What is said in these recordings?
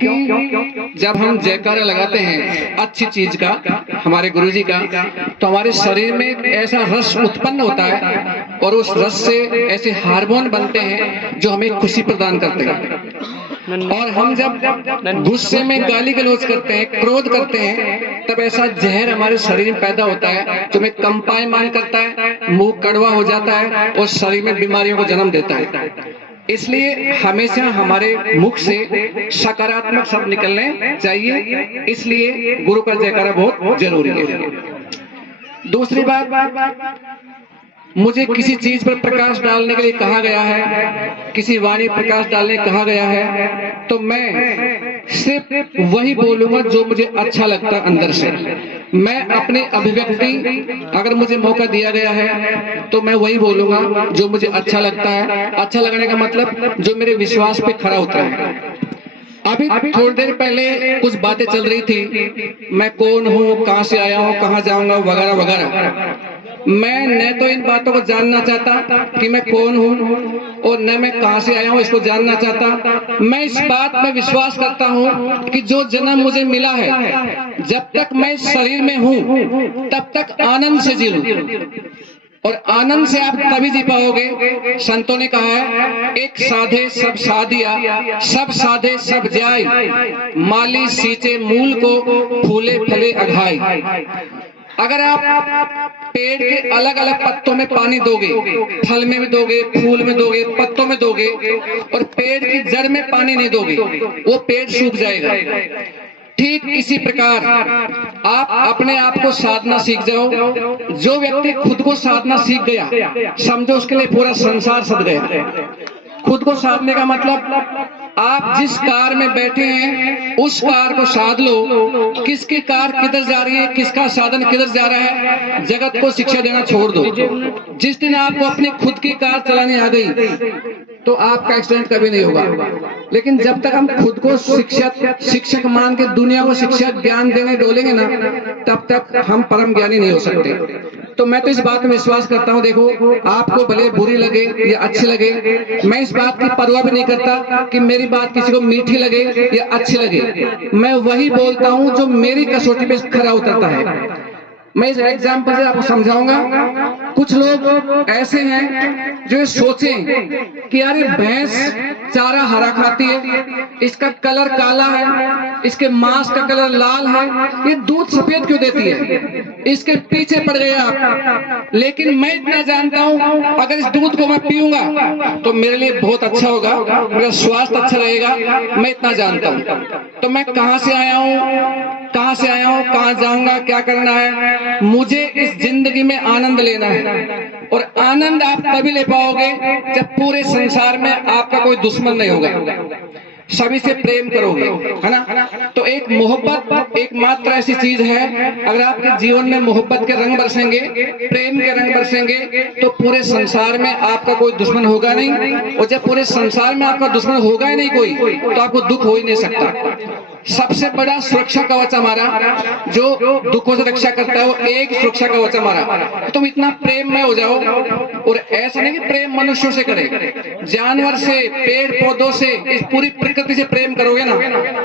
क्योंकि जब हम जयकारा लगाते हैं अच्छी चीज का, हमारे गुरुजी का, तो हमारे शरीर में एक ऐसा रस उत्पन्न होता है और उस रस से ऐसे हार्मोन बनते हैं जो हमें खुशी प्रदान करते हैं। और हम जब गुस्से में गाली गलौज करते हैं, क्रोध करते हैं, तब ऐसा जहर हमारे शरीर में पैदा होता है जो हमें कंपायमान करता है, मुंह कड़वा हो जाता है और शरीर में बीमारियों को जन्म देता है। इसलिए हमेशा हमारे मुख से सकारात्मक शब्द निकलने चाहिए, इसलिए गुरु का जयकारा बहुत जरूरी है। दूसरी बात, मुझे किसी चीज पर प्रकाश डालने के लिए कहा गया है, किसी वाणी प्रकाश डालने कहा गया है, तो मैं सिर्फ वही बोलूंगा जो मुझे अच्छा लगता है अंदर से। मैं अपनी अभिव्यक्ति, अगर मुझे मौका दिया गया है तो मैं वही बोलूंगा जो मुझे अच्छा लगता है। अच्छा लगने का मतलब जो मेरे विश्वास पे खरा उतरा है। अभी थोड़ी देर पहले कुछ बातें चल रही थी, मैं कौन हूँ, कहाँ से आया हूँ, कहाँ जाऊंगा, वगैरह वगैरह। मैं न तो इन बातों को जानना चाहता कि मैं कौन हूँ और न मैं कहाँ से आया हूँ इसको जानना चाहता। मैं इस बात में विश्वास करता हूँ कि जो जन्म मुझे मिला है, जब तक मैं इस शरीर में हूँ तब तक आनंद से जी लूं। और आनंद से आप तभी जी पाओगे। संतों ने कहा है, एक साधे सब साधिया, सब साधे सब जाय, माली सींचे मूल को, फूले फले अघाई। अगर आप पेड़ के अलग अलग पत्तों में पानी दोगे, फल में भी दोगे, फूल में दोगे, पत्तों में दोगे, और पेड़ की जड़ में पानी नहीं दोगे, वो पेड़ सूख जाएगा। ठीक इसी प्रकार आप अपने आप को साधना सीख जाओ। जो व्यक्ति खुद को साधना सीख गया, समझो उसके लिए पूरा संसार सद गया। खुद को साधने का मतलब, आप जिस कार में बैठे हैं उस कार को साध लो। किसकी कार किधर जा रही है, किसका साधन किधर जा रहा है, जगत को शिक्षा देना छोड़ दो। जिस दिन आपको अपनी खुद की कार चलाने आ गई तो आपका एक्सीडेंट कभी नहीं होगा। लेकिन जब तक हम खुद को शिक्षक मान के दुनिया को शिक्षा ज्ञान देने डोलेंगे ना, तब तक हम परम ज्ञानी नहीं हो सकते। तो मैं तो इस बात में विश्वास करता हूँ, देखो आपको भले बुरी लगे या अच्छी लगे, मैं इस बात की परवाह भी नहीं करता कि मेरी बात किसी को मीठी लगे या अच्छी लगे। मैं वही बोलता हूँ जो मेरी कसौटी पे खरा उतरता है। मैं इस एग्जाम्पल से आपको समझाऊंगा। कुछ लोग ऐसे हैं जो सोचें कि यार ये भैंस चारा हरा खाती है, इसका कलर काला है, इसके मांस का कलर लाल है, ये दूध सफेद क्यों देती है, इसके पीछे पड़ गए आप। लेकिन मैं इतना जानता हूं, अगर इस दूध को मैं पीऊंगा तो मेरे लिए बहुत अच्छा होगा, मेरा स्वास्थ्य अच्छा रहेगा। मैं इतना जानता हूं। तो मैं कहां से आया हूं, कहां जाऊंगा, क्या करना है, मुझे इस जिंदगी में आनंद लेना है। और आनंद आप तभी ले पाओगे जब पूरे संसार में आपका कोई दुश्मन नहीं होगा, सभी से प्रेम करोगे, है ना। तो एक मोहब्बत एकमात्र ऐसी चीज है, अगर आपके जीवन में मोहब्बत के रंग बरसेंगे, प्रेम के रंग बरसेंगे, तो पूरे संसार में आपका कोई दुश्मन होगा नहीं। और जब पूरे संसार में आपका दुश्मन होगा ही नहीं कोई, तो आपको दुख हो ही नहीं सकता। सबसे बड़ा सुरक्षा कवच हमारा जो दुखों से रक्षा करता है, वो एक सुरक्षा कवच हमारा। तुम इतना प्रेम में हो जाओ, और ऐसा नहीं कि प्रेम मनुष्यों से करे, जानवर से, पेड़ पौधों से, इस पूरी प्रकृति से प्रेम करोगे ना,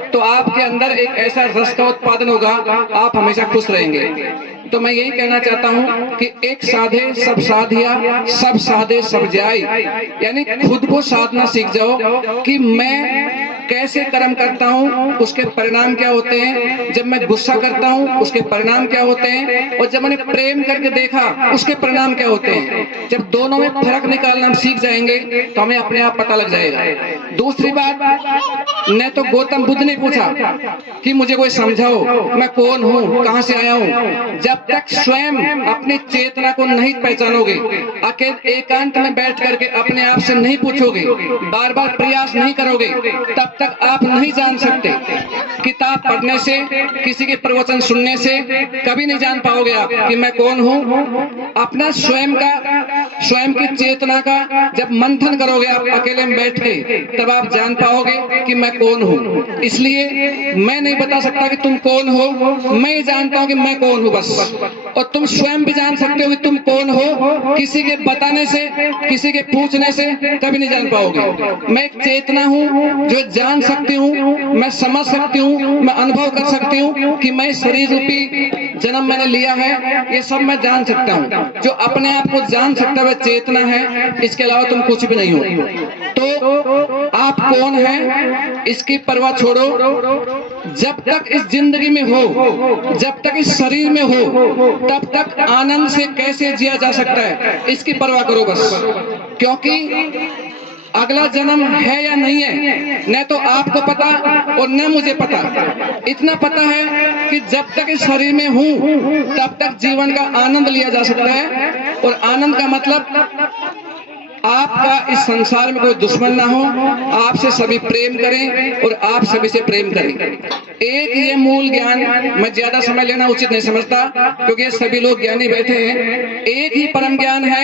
तो आपके अंदर एक ऐसा रस का उत्पादन होगा, आप हमेशा खुश रहेंगे। तो मैं यही कहना चाहता हूँ कि एक साधे सब साधिया, सब साधे सब जाय, यानी खुद को साधना सीख जाओ कि मैं कैसे कर्म करता हूँ, उसके परिणाम क्या होते हैं। जब मैं गुस्सा करता हूँ उसके परिणाम क्या होते हैं, और जब मैंने प्रेम करके देखा उसके परिणाम क्या होते हैं। जब दोनों में फर्क निकालना हम सीख जाएंगे तो हमें अपने आप पता लग जाएगा। दूसरी बात, न तो गौतम बुद्ध ने पूछा कि मुझे कोई समझाओ मैं कौन हूँ, कहाँ से आया हूँ। जब तक स्वयं अपनी चेतना को नहीं पहचानोगे, अकेले एकांत में बैठ करके अपने आप से नहीं पूछोगे, बार बार प्रयास नहीं करोगे, तब तक आप नहीं जान सकते। किताब किताब पढ़ने से, किसी के प्रवचन सुनने से कभी नहीं जान पाओगे आप कि मैं कौन हूँ। अपना स्वयं की चेतना का जब मंथन करोगे आप अकेले में बैठ के, तब आप जान पाओगे कि मैं कौन हूँ। इसलिए मैं नहीं बता सकता कि तुम कौन हो, मैं जानता हूँ कि मैं कौन हूँ बस। और तुम स्वयं भी जान सकते हो कि तुम कौन हो, किसी के बताने से, किसी के पूछने से कभी नहीं जान पाओगे। मैं एक चेतना हूँ जो जान सकती हूँ, मैं समझ सकती हूँ, मैं अनुभव कर सकती हूँ कि मैं शरीर रूपी जन्म मैंने लिया है, ये सब मैं जान सकता हूँ। जो अपने आप को जान सकता है वह चेतना है, इसके अलावा तुम कुछ भी नहीं हो। तो आप कौन हैं इसकी परवाह छोड़ो। जब तक इस जिंदगी में हो, जब तक इस शरीर में हो, तब तक आनंद से कैसे जिया जा सकता है इसकी परवाह करो बस। क्योंकि अगला जन्म है या नहीं है, न तो आपको पता और न मुझे पता। इतना पता है कि जब तक इस शरीर में हूं, तब तक जीवन का आनंद लिया जा सकता है। और आनंद का मतलब आपका इस संसार में कोई दुश्मन ना हो, आपसे सभी प्रेम करें और आप सभी से प्रेम करें। एक ये मूल ज्ञान, मैं ज्यादा समय लेना उचित नहीं समझता क्योंकि सभी लोग ज्ञानी बैठे हैं। एक ही परम ज्ञान है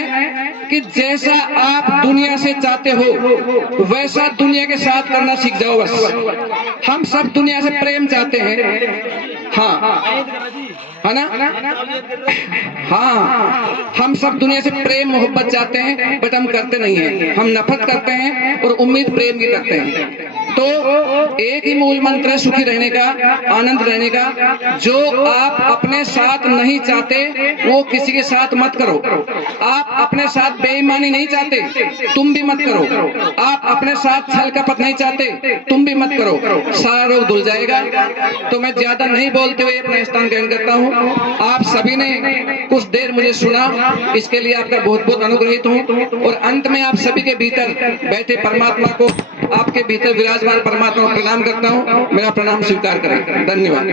कि जैसा आप दुनिया से चाहते हो वैसा दुनिया के साथ करना सीख जाओ बस। हम सब दुनिया से प्रेम चाहते हैं, हाँ है ना, हाँ हम सब दुनिया से प्रेम मोहब्बत चाहते हैं, बट हम करते नहीं हैं। हम नफरत करते हैं और उम्मीद प्रेम की करते हैं। तो एक ही मूल मंत्र है सुखी रहने का, आनंद रहने का। जो आप अपने साथ नहीं चाहते वो किसी के साथ मत करो। आप अपने साथ बेईमानी नहीं चाहते, तुम भी मत करो। आप अपने साथ छल कपट नहीं चाहते, तुम भी मत करो। सारा रोग धुल जाएगा। तो मैं ज्यादा नहीं बोलते हुए अपना स्थान ग्रहण करता हूँ। आप सभी ने कुछ देर मुझे सुना, इसके लिए आपका बहुत बहुत अनुग्रहित हूँ। और अंत में आप सभी के भीतर बैठे परमात्मा को, आपके भीतर विराजमान परमात्मा को प्रणाम करता हूँ। मेरा प्रणाम स्वीकार करें। धन्यवाद।